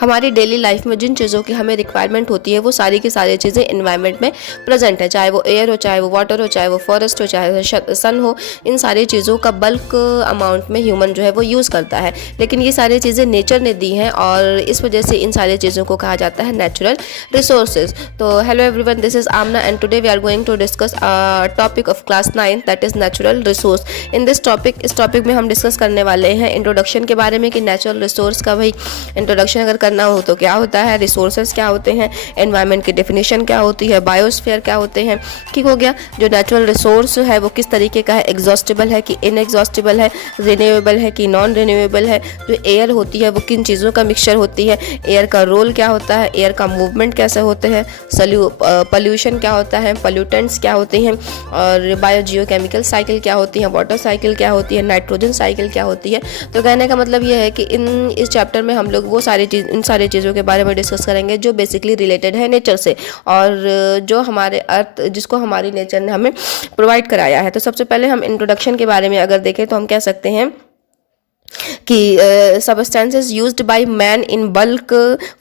हमारी daily life में जिन चीज़ों की हमें रिक्वायरमेंट होती है वो सारी की सारी चीज़ें इन्वायरमेंट में प्रेजेंट है, चाहे वो एयर हो, चाहे वो वाटर हो, चाहे वो फॉरेस्ट हो, चाहे वो सन हो। इन सारी चीज़ों का बल्क अमाउंट में ह्यूमन जो है वो यूज़ करता है, लेकिन ये सारी चीज़ें नेचर ने दी हैं और इस वजह से इन सारी चीज़ों को कहा जाता है नेचुरल रिसोर्सेज। तो hello everyone, this is Amna and today we are going to discuss topic of class 9 that is natural resource. In this topic, इस टॉपिक में हम डिस्कस करने वाले हैं इंट्रोडक्शन के बारे में कि नेचुरल रिसोर्स का भाई इंट्रोडक्शन अगर करना हो तो क्या होता है, रिसोर्सेज क्या होते हैं, एनवायरनमेंट की डेफिनेशन क्या होती है, बायोस्फीयर क्या होते हैं। ठीक हो गया। जो नेचुरल रिसोर्स है वो किस तरीके का है, एग्जॉस्टेबल है कि इनएग्जॉस्टेबल है, रिन्यूएबल है कि नॉन रिन्यूएबल है। जो एयर होती है वो किन चीज़ों का मिक्सचर होती है, एयर का रोल क्या होता है, एयर का मूवमेंट कैसे होते हैं, पॉल्यूशन क्या होता है, पॉल्यूटेंट्स क्या होते हैं, और बायोजियोकेमिकल साइकिल क्या होती है, वाटर साइकिल क्या होती है, नाइट्रोजन साइकिल क्या होती है। तो कहने का मतलब ये है कि इस चैप्टर में हम लोग वो इन सारी चीज़ों के बारे में डिस्कस करेंगे जो बेसिकली रिलेटेड है नेचर से, और जो हमारे अर्थ, जिसको हमारी नेचर ने हमें प्रोवाइड कराया है। तो सबसे पहले हम इंट्रोडक्शन के बारे में अगर देखें तो हम कह सकते हैं कि substances used by man in bulk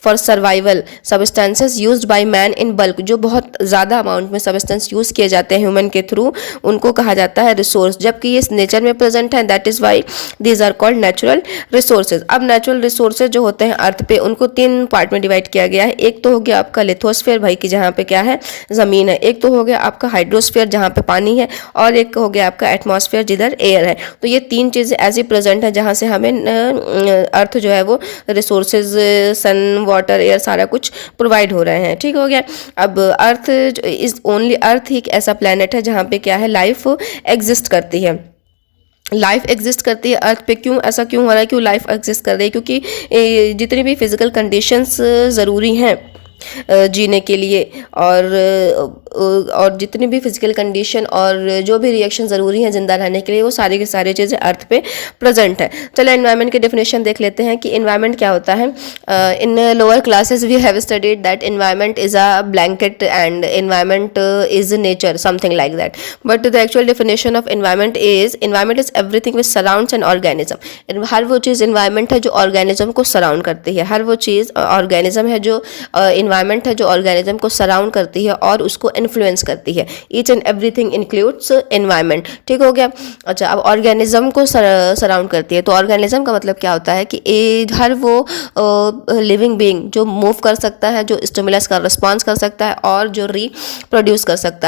for survival. Substances used by man in bulk, जो बहुत ज़्यादा अमाउंट में सब्सटेंस यूज़ किए जाते हैं ह्यूमन के थ्रू, उनको कहा जाता है रिसोर्स, जबकि ये नेचर में प्रेजेंट है। That is why these are called natural resources. अब नेचुरल रिसोर्सेज जो होते हैं अर्थ पे, उनको 3 पार्ट में डिवाइड किया गया है। एक तो हो गया आपका लिथोस्फीयर भाई, कि जहाँ पे क्या है, ज़मीन है। एक तो हो गया आपका हाइड्रोस्फीयर जहाँ पे पानी है, और एक हो गया आपका एटमॉस्फेयर जिधर एयर है। तो ये 3 चीज़ें ऐसी प्रेजेंट है जहाँ से हमें अर्थ जो है वो रिसोर्सेज, सन, वाटर, एयर सारा कुछ प्रोवाइड हो रहे हैं। ठीक हो गया। अब अर्थ इज ओनली, अर्थ ही एक ऐसा प्लेनेट है जहाँ पे क्या है, लाइफ एग्जिस्ट करती है। लाइफ एग्जिस्ट करती है अर्थ पे। क्यों ऐसा क्यों हो रहा है, क्यों लाइफ एग्जिस्ट कर रही है? क्योंकि जितनी भी फिजिकल कंडीशंस ज़रूरी हैं जीने के लिए, और जितनी भी फिजिकल कंडीशन और जो भी रिएक्शन ज़रूरी हैं ज़िंदा रहने के लिए, वो सारी की सारी चीज़ें अर्थ पे प्रेजेंट है। चलो एनवायरनमेंट की डेफिनेशन देख लेते हैं कि एनवायरनमेंट क्या होता है। In lower classes we have studied that environment is a blanket and environment is nature, something like that. But the actual definition of environment is everything which surrounds an organism. हर वो चीज़ environment है जो organism को surround करती है। हर वो चीज़ organism है जो एनवायरनमेंट है जो ऑर्गेनिज्म को सराउंड करती है और उसको इन्फ्लुएंस करती है। Each and everything includes environment. ठीक हो गया। अच्छा, अब ऑर्गेनिज्म को सराउंड करती है, तो ऑर्गेनिज्म का मतलब क्या होता है कि हर वो लिविंग बीइंग जो मूव कर सकता है, जो स्टिमुलस का रिस्पॉन्स कर सकता है और जो रिप्रोड्यूस कर सकता है।